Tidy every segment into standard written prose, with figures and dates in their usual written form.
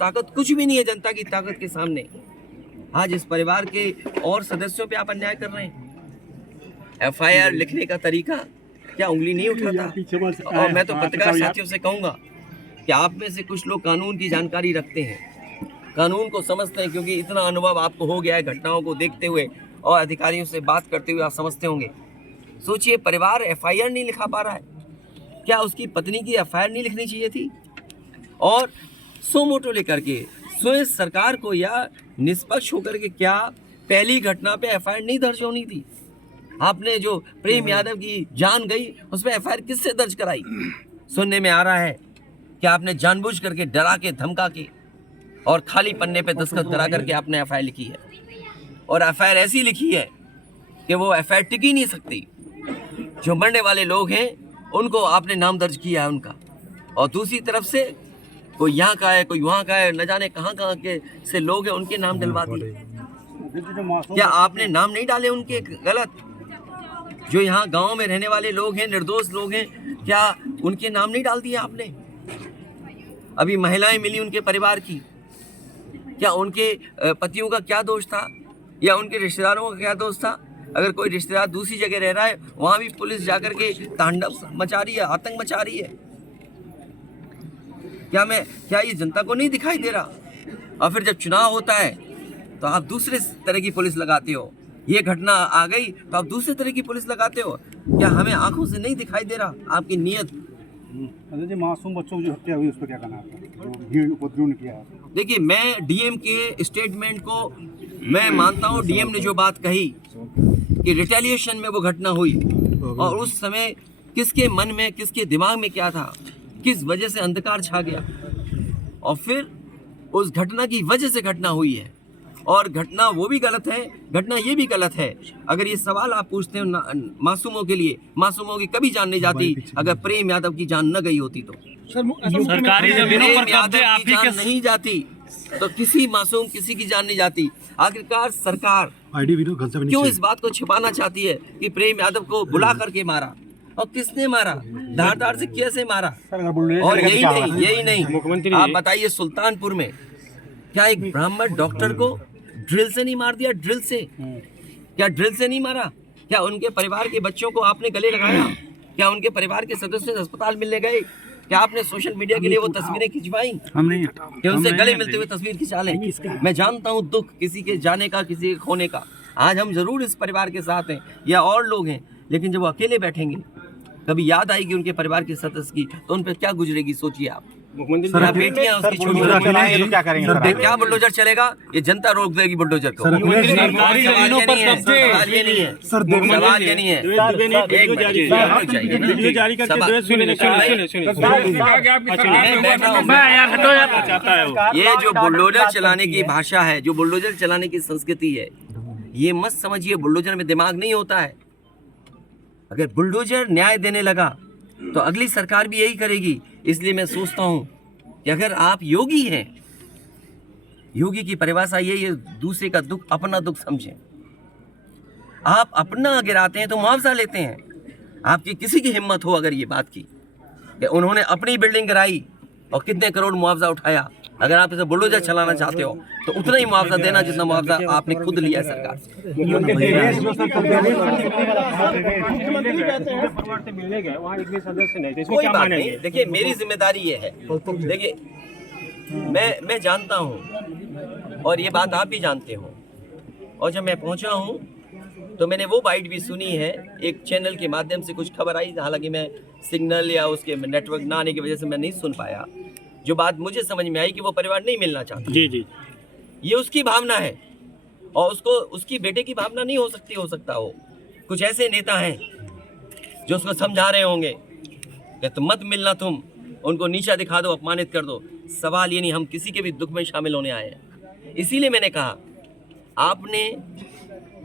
ताकत कुछ भी नहीं है जनता की ताकत के सामने। आज इस परिवार के और सदस्यों पे आप अन्याय कर रहे हैं। एफआईआर लिखने का तरीका क्या उंगली नहीं उठाता? और मैं तो पत्रकार साथियों से कहूंगा कि आप में से कुछ लोग कानून की जानकारी रखते हैं, कानून को समझते हैं, क्योंकि इतना अनुभव आपको हो गया है घटनाओं को देखते हुए और अधिकारियों से बात करते हुए, आप समझते होंगे। सोचिए, परिवार एफआईआर नहीं लिखा पा रहा है, क्या उसकी पत्नी की एफआईआर नहीं लिखनी चाहिए थी? और सो मोटो लेकर के स्वयं सरकार को या निष्पक्ष होकर के क्या पहली घटना पे एफआईआर नहीं दर्ज होनी थी? आपने जो प्रेम यादव की जान गई उस पर एफआईआर किससे दर्ज कराई? सुनने में आ रहा है कि आपने जानबूझ करके डरा के धमका के और खाली पन्ने पे दस्तखत करा करके आपने एफआईआर लिखी है, और एफआईआर ऐसी लिखी है कि वो एफआईआर टिक ही नहीं सकती। जो मरने वाले लोग हैं उनको आपने नाम दर्ज किया है उनका, और दूसरी तरफ से कोई यहाँ का है, कोई वहाँ का है, न जाने कहाँ कहाँ के से लोग हैं, उनके नाम डलवा दिए। क्या आपने नाम नहीं डाले उनके गलत? जो यहाँ गांव में रहने वाले लोग हैं, निर्दोष लोग हैं, क्या उनके नाम नहीं डाल दिए आपने? अभी महिलाएं मिली उनके परिवार की, क्या उनके पतियों का क्या दोष था या उनके रिश्तेदारों का क्या दोष था? अगर कोई रिश्तेदार दूसरी जगह रह रहा है, वहां भी पुलिस जाकर के तांडव मचा रही है, आतंक मचा रही है। क्या ये जनता को नहीं दिखाई दे रहा? और फिर जब चुनाव होता है तो आप दूसरे तरह की पुलिस लगाते हो। ये घटना आ गई तो आप दूसरे तरह की पुलिस लगाते हो। क्या हमें आंखों से नहीं दिखाई दे रहा आपकी नीयत? जी, मासूम बच्चों की जो हत्या हुई उस पर क्या कहना है? जो भीड़ उपद्रव ने किया है। देखिए, मैं डीएम के स्टेटमेंट को मैं मानता हूँ। डीएम ने जो बात कही कि रिटेलिएशन में वो घटना हुई, और उस समय किसके मन में, किसके दिमाग में क्या था, किस वजह से अंधकार छा गया, और फिर उस घटना की वजह से घटना हुई है। और घटना वो भी गलत है, घटना ये भी गलत है। अगर ये सवाल आप पूछते हो मासूमों के लिए, मासूमों की कभी जान नहीं जाती अगर प्रेम यादव की जान न गई होती तो। सरकारी जमीनों पर कब्जे आप ही के नहीं जाती तो किसी मासूम किसी की जान नहीं जाती। आखिरकार सरकार क्यों इस बात को छिपाना चाहती है कि प्रेम यादव को बुला करके मारा, और किसने मारा, धारदार से कैसे मारा? और यही नहीं, आप बताइए, सुल्तानपुर में क्या एक ब्राह्मण डॉक्टर को ड्रिल से नहीं मार दिया? ड्रिल से, क्या ड्रिल से नहीं मारा? क्या उनके परिवार के बच्चों को आपने गले लगाया? क्या उनके परिवार के सदस्य अस्पताल मिलने गए? क्या आपने सोशल मीडिया के लिए वो तस्वीरें खिंचवाई कि उनसे गले मिलते हुए तस्वीर खिंचा लें? मैं जानता हूँ दुख किसी के जाने का, किसी के खोने का। आज हम जरूर इस परिवार के साथ हैं या और लोग हैं, लेकिन जब वो अकेले बैठेंगे, कभी याद आएगी उनके परिवार के सदस्य की, तो उन पर क्या गुजरेगी सोचिए आप। बेटियां उसकी छोटी, क्या बुलडोजर चलेगा? ये जनता रोक देगी बुलडोजर को। सवाल ये नहीं है, सवाल ये नहीं है। ये जो बुलडोजर चलाने की भाषा है, जो बुलडोजर चलाने की संस्कृति है, ये मत समझिए बुलडोजर में दिमाग नहीं होता है। अगर बुलडोजर न्याय देने लगा तो अगली सरकार भी यही करेगी। इसलिए मैं सोचता हूं कि अगर आप योगी हैं, योगी की परिभाषा यही है, दूसरे का दुख अपना दुख समझें। आप अपना गिराते हैं तो मुआवजा लेते हैं। आपकी किसी की हिम्मत हो अगर ये बात की कि उन्होंने अपनी बिल्डिंग गिराई और कितने करोड़ मुआवजा उठाया, अगर आप इसे बुलडोजर चलाना चाहते हो तो उतना ही मुआवजा देना जितना मुआवजा आपने खुद लिया सरकार से। कोई बात नहीं, देखिए मेरी जिम्मेदारी ये है। देखिए मैं जानता हूँ और ये बात आप भी जानते हो, और जब मैं पहुँचा हूँ तो मैंने वो बाइट भी सुनी है, एक चैनल के माध्यम से कुछ खबर आई, हालांकि मैं सिग्नल या उसके नेटवर्क ना आने की वजह से मैं नहीं सुन पाया। जो बात मुझे समझ में आई कि वो परिवार नहीं मिलना चाहता। जी, ये उसकी भावना है, और उसको उसकी बेटे की भावना नहीं हो सकता हो। कुछ ऐसे नेता हैं जो उसको समझा रहे होंगे कि तुम मत मिलना, तुम उनको नीचा दिखा दो, अपमानित कर दो। सवाल ये नहीं, हम किसी के भी दुख में शामिल होने आए हैं। इसीलिए मैंने कहा, आपने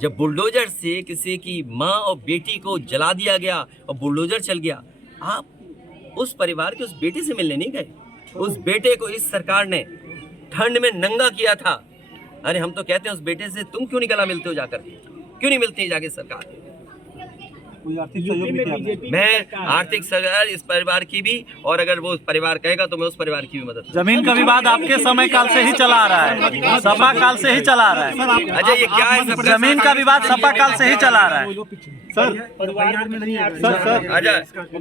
जब बुलडोजर से किसी की माँ और बेटी को जला दिया गया और बुलडोजर चल गया, आप उस परिवार के उस बेटे से मिलने नहीं गए। उस बेटे को इस सरकार ने ठंड में नंगा किया था। अरे हम तो कहते हैं उस बेटे से तुम क्यों नहीं गला मिलते हो जाकर, क्यों नहीं मिलते जाके सरकार? कोई आर्थिक सहयोग भी किया आपने? मैं आर्थिक सहयोग इस परिवार की भी, और अगर वो परिवार कहेगा तो मैं उस परिवार की भी मदद करूंगा। जमीन का विवाद आपके समय काल से ही चला आ रहा है, सपा काल से ही चला आ रहा है। अजय ये क्या है? जमीन का विवाद सपा काल से ही चला आ रहा है। सर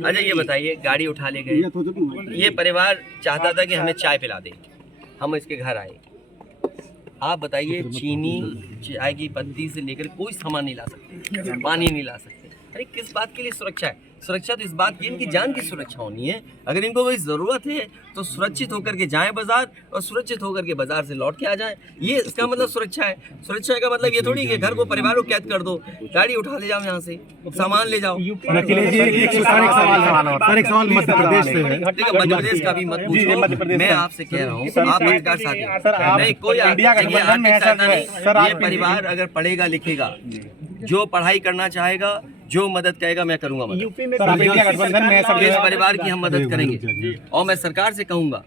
अजय ये बताइए, गाड़ी उठा ले गए, ये परिवार चाहता था कि हमें चाय पिला दे, हम इसके घर आए। आप बताइए, चीनी चाय की पत्ती से लेकर कोई सामान नहीं ला सकते, पानी नहीं ला सकते। अरे किस बात के लिए सुरक्षा है? सुरक्षा तो इस बात की, इनकी जान की सुरक्षा होनी है। अगर इनको कोई ज़रूरत है तो सुरक्षित होकर के जाएं बाजार, और सुरक्षित होकर के बाजार से लौट के आ जाएं। ये इसका मतलब सुरक्षा है। सुरक्षा का मतलब ये थोड़ी कि घर को, परिवार को कैद कर दो, गाड़ी उठा ले जाओ, यहाँ से सामान ले जाओ। अखिलेश जी, एक सवाल मध्य प्रदेश से है। देखो, मध्य प्रदेश का भी मत पूछो, मैं आपसे कह रहा हूँ, आप पत्रकार साथी नहीं, कोई आर्थिक सहायता नहीं। ये परिवार अगर पढ़ेगा लिखेगा, जो पढ़ाई करना चाहेगा, जो मदद कहेगा मैं करूंगा मदद। इंडिया गठबंधन में इस परिवार की हम मदद करेंगे, और मैं सरकार से कहूंगा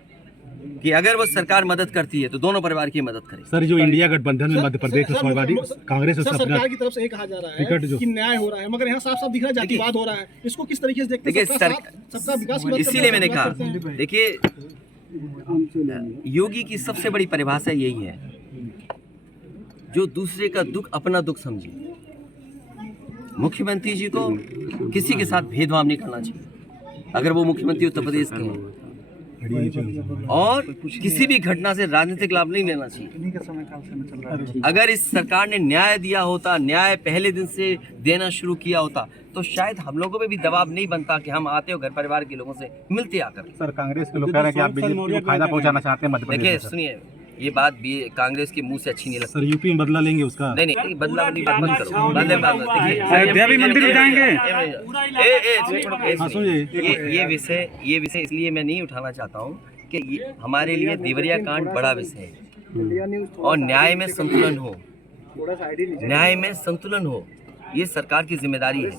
कि अगर वो सरकार मदद करती है तो दोनों परिवार की मदद करें। सर, जो इंडिया गठबंधन में मध्य प्रदेश समाजवादी कांग्रेस सरकार की तरफ से ये कहा जा रहा है कि न्याय हो रहा है, मगर यहाँ साफ साफ दिख रहा है जातिवाद हो रहा है। इसको किस तरीके से देखते हैं? सबका विकास की बात इसीलिए मैंने कहा, देखिए, योगी की सबसे बड़ी परिभाषा यही है, जो दूसरे का दुख अपना दुख समझे। मुख्यमंत्री जी को किसी के साथ भेदभाव नहीं करना चाहिए, अगर वो मुख्यमंत्री उत्तर प्रदेश के हैं, और किसी भी घटना से राजनीतिक लाभ नहीं लेना चाहिए। अगर इस सरकार ने न्याय दिया होता, न्याय पहले दिन से देना शुरू किया होता, तो शायद हम लोगों पे भी दबाव नहीं बनता कि हम आते हो घर परिवार के लोगों से मिलते आकर। सर, कांग्रेस के लोग कह रहे हैं कि आप बीजेपी को फायदा पहुंचाना चाहते हैं मध्य प्रदेश में। देखिए सुनिए, ये बात भी कांग्रेस के मुंह से अच्छी नहीं लगती। सर, यूपी में बदला लेंगे उसका? नहीं, बदला वाली बात मत करो, बदले बात मत। देखिए, अयोध्या भी मंदिर उठाएंगे। ये विषय इसलिए मैं नहीं उठाना चाहता हूँ कि ये हमारे लिए देवरिया कांड बड़ा विषय है, और न्याय में संतुलन हो, न्याय में संतुलन हो, ये सरकार की जिम्मेदारी है।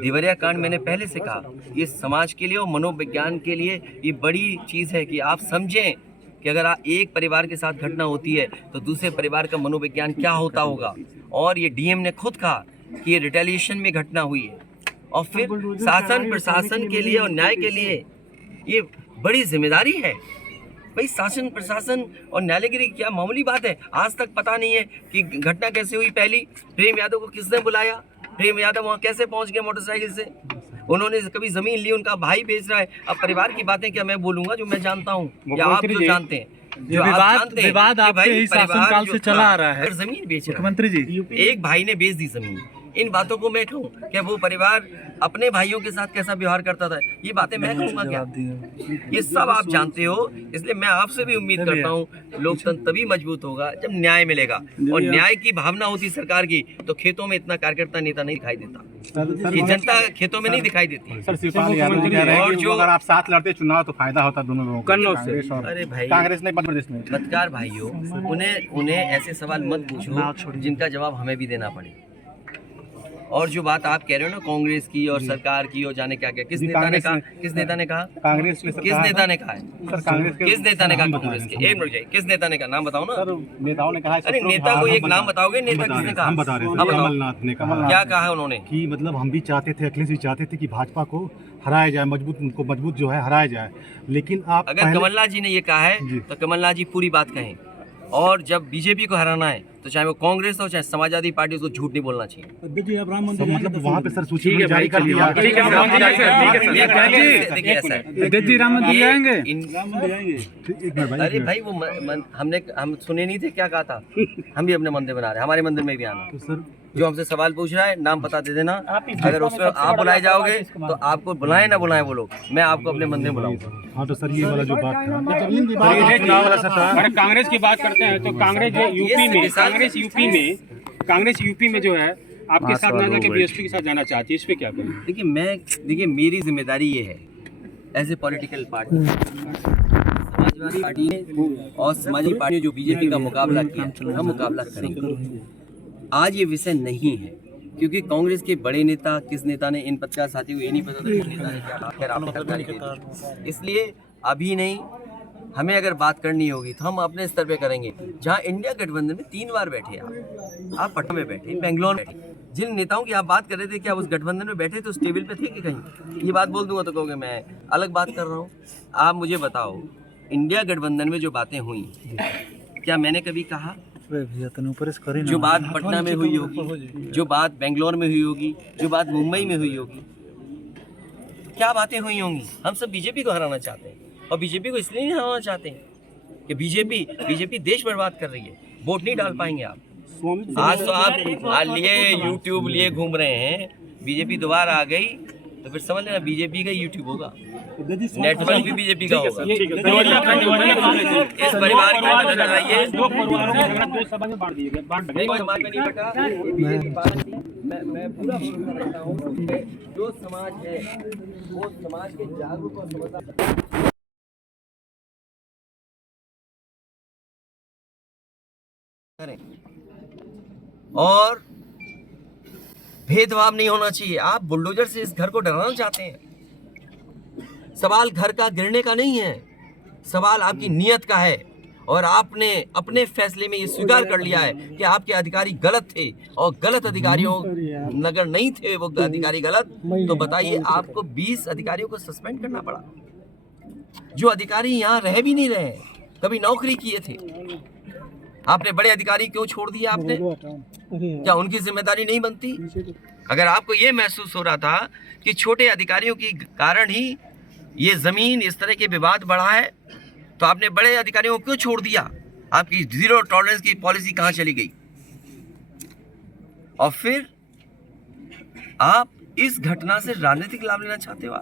देवरिया कांड मैंने पहले से कहा, ये समाज के लिए और मनोविज्ञान के लिए ये बड़ी चीज़ है कि आप समझें कि अगर एक परिवार के साथ घटना होती है तो दूसरे परिवार का मनोविज्ञान क्या होता होगा। और ये डीएम ने खुद कहा कि ये रिटेलिएशन में घटना हुई है, और फिर शासन प्रशासन के लिए और न्याय के लिए ये बड़ी जिम्मेदारी है। भाई, शासन प्रशासन और न्यायालय के लिए क्या मामूली बात है? आज तक पता नहीं है कि घटना कैसे हुई। पहली, प्रेम यादव को किसने बुलाया? प्रेम यादव वहाँ कैसे पहुँच गए मोटरसाइकिल से? उन्होंने कभी जमीन ली, उनका भाई बेच रहा है। अब परिवार की बातें क्या मैं बोलूंगा जो मैं जानता हूँ, या आप जो जानते हैं, जो आप जानते हैं, विवाद आपके ही शासनकाल से चला आ रहा है। जमीन बेच रहा है मुख्यमंत्री जी, एक भाई ने बेच दी जमीन। इन बातों को मैं कहूँ क्या वो परिवार अपने भाइयों के साथ कैसा व्यवहार करता था, ये बातें मैं कहूँगा क्या? ये सब आप जानते हो। इसलिए मैं आपसे भी उम्मीद करता हूँ, लोकतंत्र तभी मजबूत होगा जब न्याय मिलेगा, और न्याय की भावना होती सरकार की, तो खेतों में इतना कार्यकर्ता नेता नहीं दिखाई देता। ये जनता खेतों में नहीं दिखाई देती। सर, शिवपाल यादव कह रहे हैं और कि जो अगर आप साथ लड़ते चुनाव तो फायदा होता दोनों लोगों को, कांग्रेस और अरे भाई, कांग्रेस ने मध्य प्रदेश में। पत्रकार भाइयों, उन्हें ऐसे सवाल मत पूछो जिनका जवाब हमें भी देना पड़े। और जो बात आप कह रहे हो ना, कांग्रेस की और सरकार की और जाने क्या क्या, किस नेता ने कहा? किस नेता ने कहा? कांग्रेस ने किस नेता ने कहा है? सर, कांग्रेस के किस नेता ने कहा? कांग्रेस के एक मिनट जाइए, किस नेता ने कहा? नाम बताओ ना। सर, नेताओं ने कहा। अरे नेता को एक नाम बताओगे? नेता किसने कहा? हम बता रहे हाँ, हैं, बताओ। कमलनाथ ने कहा। क्या कहा है उन्होंने? कि मतलब हम भी चाहते थे, अखिलेश भी चाहते थे कि भाजपा को हराया जाए, उनको मजबूत जो है हराया जाए, लेकिन आप अगर कमलनाथ जी ने ये कहा है तो कमलनाथ जी पूरी बात कहें। और जब बीजेपी को हराना है तो चाहे वो कांग्रेस हो चाहे समाजवादी पार्टी, उसको झूठ नहीं बोलना चाहिए। मतलब वहाँ पे सर सूची जारी कर दिया। देखिए ऐसा है, राम मंदिर जाएंगे। अरे भाई, वो हम सुने नहीं थे क्या कहा था? हम भी अपने मंदिर बना रहे हैं, हमारे मंदिर में भी आना। तो सर, जो हमसे सवाल पूछ रहा है, नाम पता दे देना। अगर उसमें आप बुलाए जाओगे तो आपको बुलाए ना बुलाए वो लोग, मैं आपको अपने मंदिर बुलाऊंगा। हाँ, तो सर ये वाला जो बात था, अगर कांग्रेस की बात करते हैं तो कांग्रेस यूपी में जो है आपके साथ ना जाके बीएसपी के साथ जाना चाहती है, इस पे क्या करें? देखिए मेरी जिम्मेदारी ये है as a political party, Samajwadi party ने और समाजवादी पार्टी ने जो बीजेपी का मुकाबला किया, हम मुकाबला करेंगे। आज ये विषय नहीं है, क्योंकि कांग्रेस के बड़े नेता, किस नेता ने, इन पत्रकार साथियों को ये नहीं पता था कि नेता ने क्या कहा, इसलिए अभी नहीं, हमें अगर बात करनी होगी तो हम अपने स्तर पे करेंगे। जहाँ इंडिया गठबंधन में 3 बार बैठे आप पटना में बैठे, बेंगलोर में बैठे, जिन नेताओं की आप बात कर रहे थे, क्या उस गठबंधन में बैठे तो उस टेबल पे थे कि कहीं? ये बात बोल दूंगा तो कहोगे मैं अलग बात कर रहा हूँ। आप मुझे बताओ, इंडिया गठबंधन में जो बातें हुई, क्या मैंने कभी कहा? जो बात पटना में हुई होगी, जो बात बेंगलोर में हुई होगी, जो बात मुंबई में हुई होगी, क्या बातें हुई होंगी? हम सब बीजेपी को हराना चाहते हैं, और बीजेपी को इसलिए नहीं हराना चाहते हैं कि बीजेपी देश बर्बाद कर रही है। वोट नहीं डाल पाएंगे आप। आज तो आप लिए यूट्यूब लिए घूम रहे हैं, बीजेपी दोबारा आ गई तो फिर समझ लेना बीजेपी का यूट्यूब होगा, नेटवर्क भी बीजेपी का होगा। इस परिवार की मदद कराइए। मैं पूरा करता हूँ, जो समाज है वो समाज के जागरूक और समझदार करें, और भेदभाव नहीं होना चाहिए। आप बुलडोजर से इस घर को डराना चाहते हैं। सवाल घर का गिरने का नहीं है, सवाल आपकी नीयत का है, और आपने अपने फैसले में ये स्वीकार कर लिया है कि आपके अधिकारी गलत थे, और गलत अधिकारियों नगर नहीं थे वो अधिकारी गलत, तो बताइए आपको 20 अधिकारियों को सस्पेंड करना पड़ा, जो अधिकारी यहाँ रह भी नहीं रहे, कभी नौकरी किए थे। आपने बड़े अधिकारी क्यों छोड़ दिया? आपने क्या उनकी जिम्मेदारी नहीं बनती? अगर आपको ये महसूस हो रहा था कि छोटे अधिकारियों के कारण ही ये जमीन इस तरह के विवाद बढ़ा है, तो आपने बड़े अधिकारियों को क्यों छोड़ दिया? आपकी जीरो टॉलरेंस की पॉलिसी कहाँ चली गई? और फिर आप इस घटना से राजनीतिक लाभ लेना चाहते हो।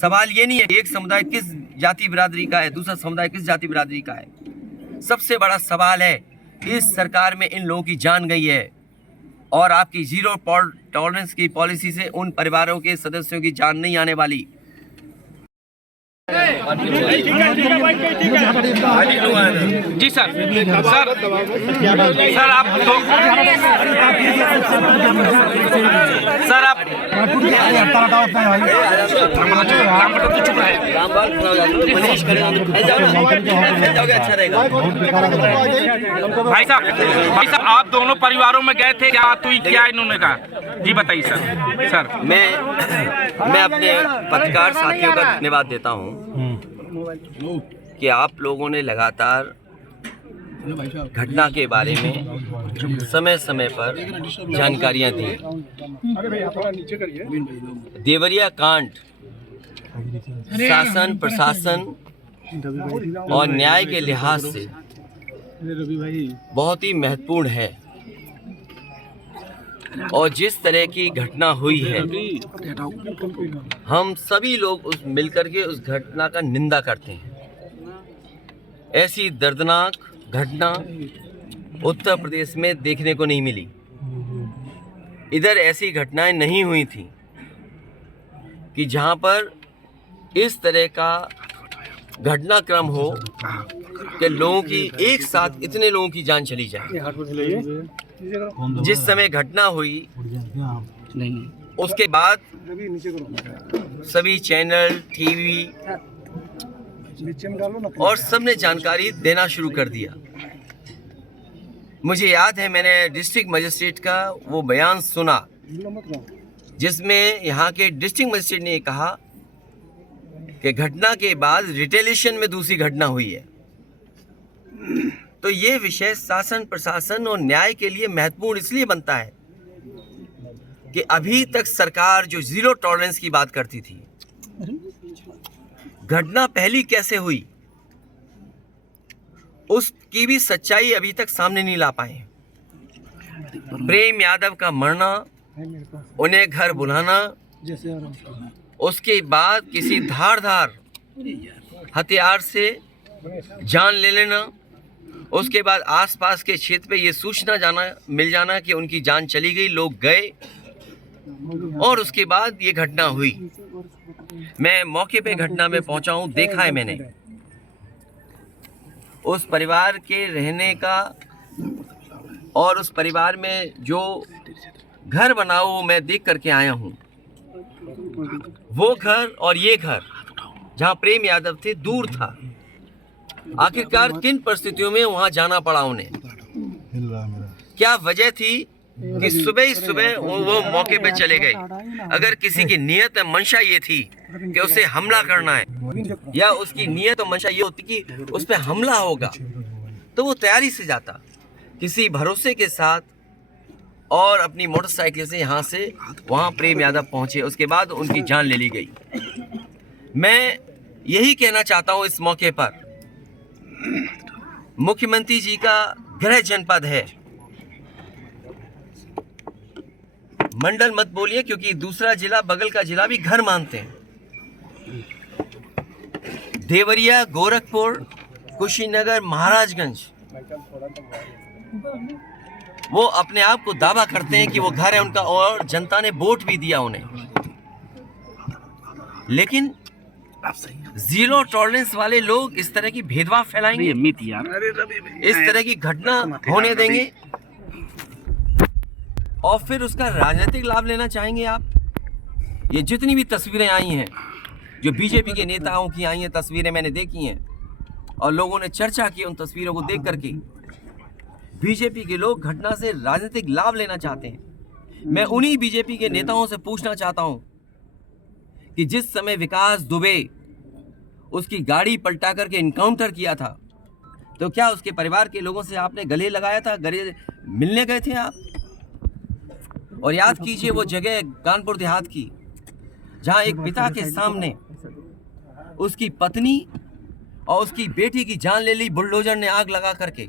सवाल ये नहीं है एक समुदाय किस जाति बिरादरी का है, दूसरा समुदाय किस जाति बिरादरी का है। सबसे बड़ा सवाल है, इस सरकार में इन लोगों की जान गई है, और आपकी जीरो टॉलरेंस की पॉलिसी से उन परिवारों के सदस्यों की जान नहीं आने वाली। जी सर, सर आप अच्छा रहेगा। भाई साहब आप दोनों परिवारों में गए थे, क्या तो क्या इन्होंने कहा? जी बताइए सर। सर मैं अपने पत्रकार साथियों का धन्यवाद देता हूं कि आप लोगों ने लगातार घटना के बारे में समय समय पर जानकारियां दी। देवरिया कांड शासन प्रशासन और न्याय के लिहाज से बहुत ही महत्वपूर्ण है, और जिस तरह की घटना हुई है, हम सभी लोग मिलकर के उस घटना का निंदा करते हैं। ऐसी दर्दनाक घटना उत्तर प्रदेश में देखने को नहीं मिली। इधर ऐसी घटनाएं नहीं हुई थी कि जहां पर इस तरह का घटनाक्रम हो कि लोगों की एक साथ इतने लोगों की जान चली जाए। जिस समय घटना हुई उसके बाद सभी चैनल, टीवी और सबने जानकारी देना शुरू कर दिया। मुझे याद है मैंने डिस्ट्रिक्ट मजिस्ट्रेट का वो बयान सुना, जिसमें यहाँ के डिस्ट्रिक्ट मजिस्ट्रेट ने कहा कि घटना के बाद रिटेलिएशन में दूसरी घटना हुई है। तो ये विषय शासन प्रशासन और न्याय के लिए महत्वपूर्ण इसलिए बनता है कि अभी तक सरकार जो जीरो टॉलरेंस की बात करती थी, घटना पहली कैसे हुई उसकी भी सच्चाई अभी तक सामने नहीं ला पाए। प्रेम यादव का मरना, उन्हें घर बुलाना, उसके बाद किसी धारदार हथियार से जान ले लेना, उसके बाद आसपास के क्षेत्र पे ये सूचना मिल जाना कि उनकी जान चली गई, लोग गए, और उसके बाद ये घटना हुई। मैं मौके पे घटना में पहुंचा हूं, देखा है मैंने उस परिवार के रहने का, और उस परिवार में जो घर बना वो मैं देख करके आया हूं। वो घर और ये घर जहां प्रेम यादव थे दूर था। आखिरकार किन परिस्थितियों में वहां जाना पड़ा उन्हें? क्या वजह थी कि सुबह ही सुबह वो मौके पे चले गए? अगर किसी की नीयत मंशा ये थी कि उसे हमला करना है, या उसकी नीयत और मंशा ये होती कि उस पर हमला होगा, तो वो तैयारी से जाता, किसी भरोसे के साथ, और अपनी मोटरसाइकिल से यहाँ से वहाँ प्रेम यादव पहुँचे। उसके बाद उनकी जान ले ली गई। मैं यही कहना चाहता हूँ इस मौके पर, मुख्यमंत्री जी का गृह जनपद है, मंडल मत बोलिए, क्योंकि दूसरा जिला, बगल का जिला भी घर मानते हैं। देवरिया, गोरखपुर, कुशीनगर, महाराजगंज, वो अपने आप को दावा करते हैं कि वो घर है उनका, और जनता ने वोट भी दिया उन्हें। लेकिन जीरो टॉलरेंस वाले लोग इस तरह की भेदभाव फैलाएंगे, इस तरह की घटना होने देंगे, और फिर उसका राजनीतिक लाभ लेना चाहेंगे आप। ये जितनी भी तस्वीरें आई हैं, जो बीजेपी के नेताओं की आई हैं तस्वीरें, मैंने देखी हैं, और लोगों ने चर्चा की उन तस्वीरों को देख करके। बीजेपी के लोग घटना से राजनीतिक लाभ लेना चाहते हैं। मैं उन्हीं बीजेपी के नेताओं से पूछना चाहता हूं कि जिस समय विकास दुबे उसकी गाड़ी पलटा करके इनकाउंटर किया था, तो क्या उसके परिवार के लोगों से आपने गले लगाया था, गले मिलने गए थे आप? और याद कीजिए वो जगह कानपुर देहात की, जहां एक पिता के सामने उसकी पत्नी और उसकी बेटी की जान ले ली बुलडोजर ने आग लगा करके।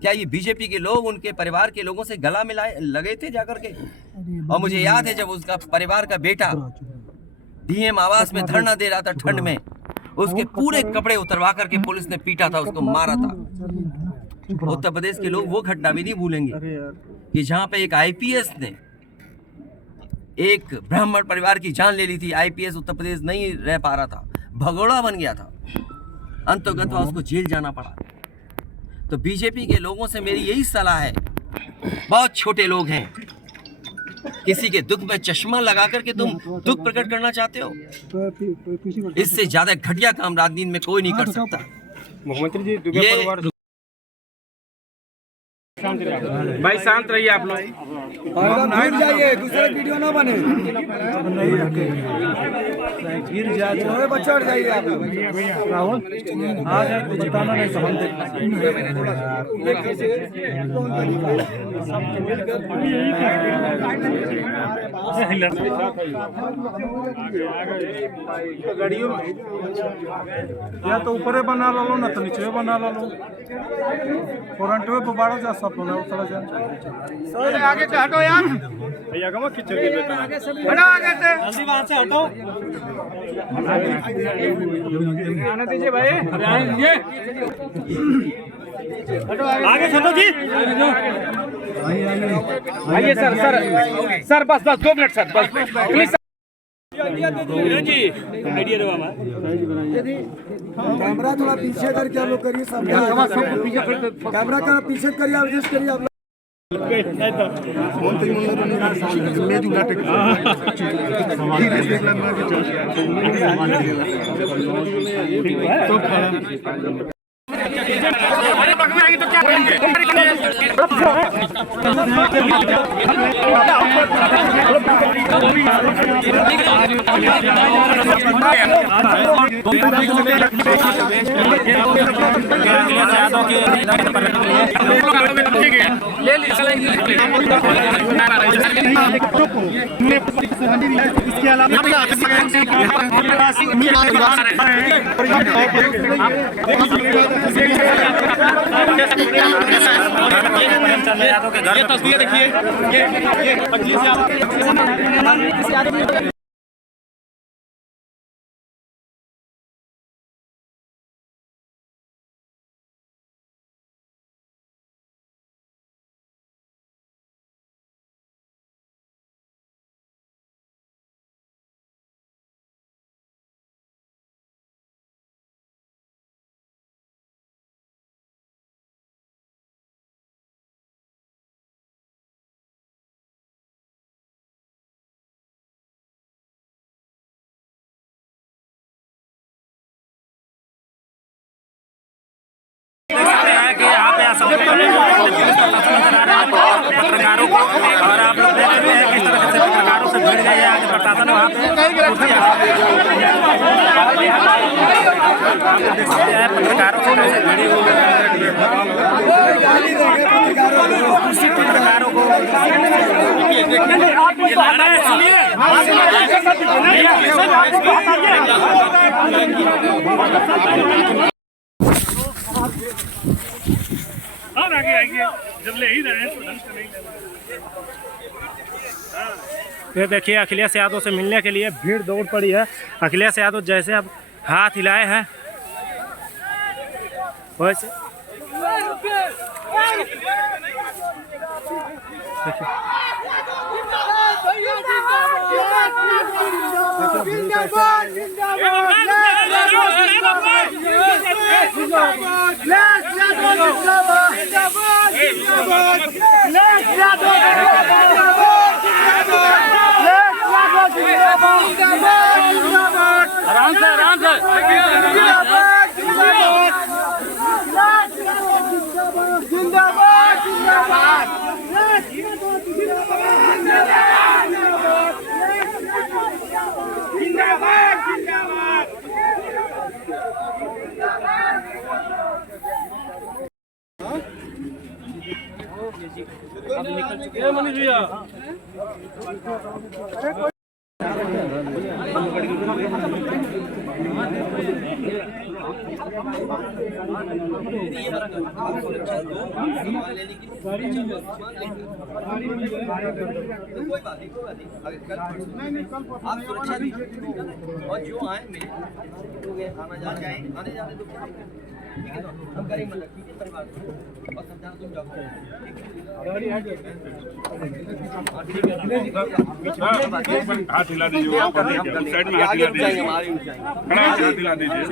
क्या ये बीजेपी के लोग उनके परिवार के लोगों से गला मिलाए लगे थे जाकर के? और मुझे याद है जब उसका परिवार का बेटा डीएम आवास में धरना दे रहा था ठंड में, उसके पूरे कपड़े उतरवा करके पुलिस ने पीटा था, उसको मारा था। उत्तर प्रदेश के लोग वो घटना भी नहीं भूलेंगे कि जहां पे एक आईपीएस ने एक ब्राह्मण परिवार की जान ले ली थी। आईपीएस उत्तर प्रदेश नहीं रह पा रहा था, भगोड़ा बन गया था, अंततः उसको जेल जाना पड़ा। तो बीजेपी के लोगों से मेरी यही सलाह है, बहुत छोटे लोग हैं, किसी के दुख में चश्मा लगा करके तुम दुख प्रकट करना चाहते हो, इससे ज्यादा घटिया काम राजनीति में कोई नहीं कर सकता। मुख्यमंत्री जी, दुबे परिवार भाई शांत रहिए आप लोग, गिर जाइए, दूसरे वीडियो ना बने, गिर जाए बच्चा जाइए आप राहुल, आ जाए तो बताना, नहीं तो हम या तो ऊपर बना लो ना तो नीचे बना लो, फ्रंट में बाड़ा जा सब होना उतरा जाए। आगे से हटो यार, भैया कम किचन के बेटा हटो आगे से, जल्दी वहां से हटो, आने दीजिए भाई, आगे छोटो जी, आइए सर, सर बस 2 मिनट सर, बस प्लीज जी, आइडिया दो हमारा। कैमरा थोड़ा पीछे करके आप लोग करिए, सब कैमरा का पीछे करिए, एडजस्ट करिए आप लोग। तो क्या करेंगे? इसके अलावा ये तस्वीर देखिए, ये अगली से आप किसान वहाँ पे पत्रकारों से कैसे भिड़े हुए पत्रकारों को और आगे आएंगे जब ले ही रहे हैं तो ढंग से नहीं ये देखिए अखिलेश यादव से मिलने के लिए भीड़ दौड़ पड़ी है। अखिलेश यादव जैसे अब हाथ हिलाए हैं वैसे आराम से आप सुरक्षा दीजिए और जो आए मिले आना आने जाने दो, ठीक है, हम करेंगे मतलब ठीक है परिवार और सब जाना तुम जाओ हाथ हिला दीजिए साइड में हाथ हिला दीजिए हाथ हिला दीजिए